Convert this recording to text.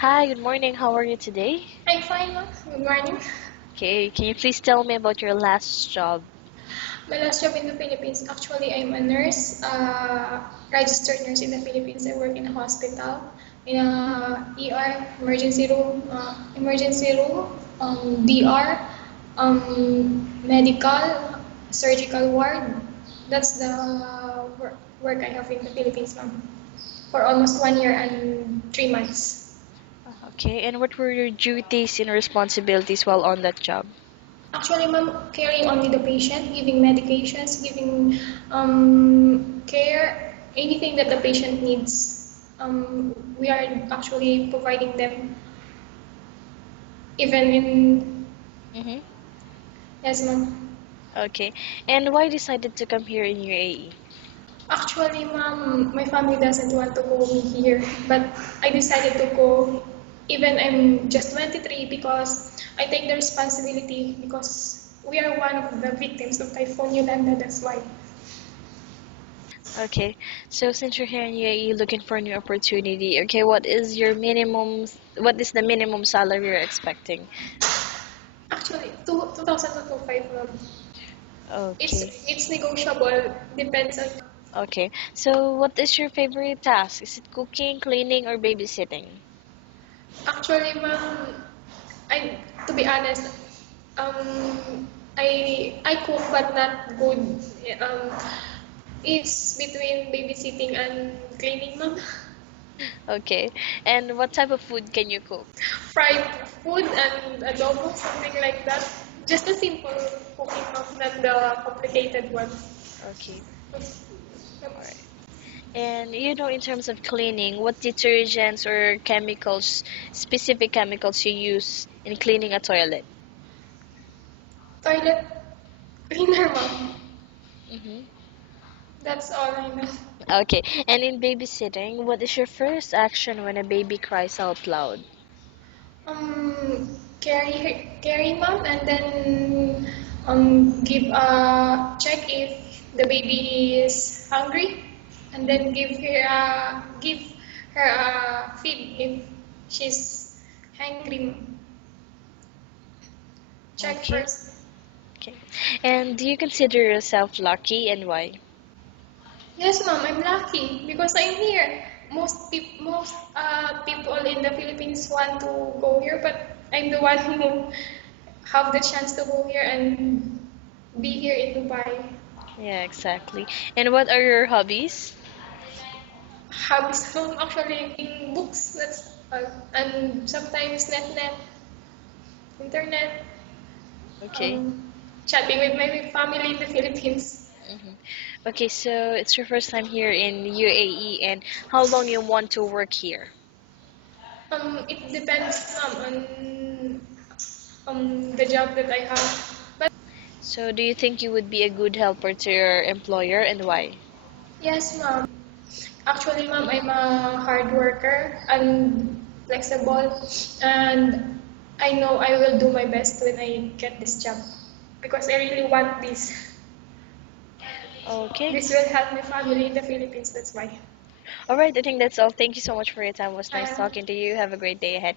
Hi, good morning. How are you today? I'm fine, ma'am. Good morning. Okay, can you please tell me about your last job? My last job in the Philippines, actually, I'm a nurse, registered nurse in the Philippines. I work in a hospital, in a ER, DR, medical, surgical ward. That's the work I have in the Philippines, ma'am, for almost 1 year and 3 months. Okay, and what were your duties and responsibilities while on that job? Actually, ma'am, caring only the patient, giving medications, giving care, anything that the patient needs. We are actually providing them, even in, Mm-hmm. yes, ma'am. Okay, and why decided to come here in UAE? Actually, ma'am, my family doesn't want to go me here, but I decided to go, even I'm just 23, because I take the responsibility because we are one of the victims of Typhoon Yolanda, that's why. Okay, so since you're here in UAE looking for a new opportunity, okay, what is the minimum salary you're expecting? Actually, 2000 to 25, ma'am. It's Okay, it's negotiable. Depends on. okay. So what is your favorite task? Is it cooking, cleaning, or babysitting? Actually, ma'am, I to be honest, I cook but not good. Um, it's between babysitting and cleaning, ma'am. Okay, and what type of food can you cook? Fried food and adobo, something like that. Just a simple cooking, ma'am, not the complicated one. Okay, all right. And in terms of cleaning, what detergents or chemicals, specific chemicals you use in cleaning a toilet? Toilet cleaner, ma'am. Hmm. That's all I know. Okay, and in babysitting, what is your first action when a baby cries out loud? Carry mom, and then give check if the baby is hungry, and then give her a feed if she's hungry. Check Okay, first. okay. And do you consider yourself lucky and why? Yes, mom, I'm lucky because I'm here. Most people in the Philippines want to go here, but I'm the one who have the chance to go here and be here in Dubai. Yeah, exactly. And what are your hobbies? Have some actually in books. That's and sometimes internet, Okay. um, chatting with my family in the Philippines. Hmm. Okay, so it's your first time here in UAE, and how long you want to work here? It depends on the job that I have. But So do you think you would be a good helper to your employer and why? yes, ma'am. Actually, ma'am, I'm a hard worker and flexible, and I know I will do my best when I get this job because I really want this. Okay. This will help my family in the Philippines. That's why. All right, I think that's all. Thank you so much for your time. It was nice Uh, talking to you. Have a great day ahead.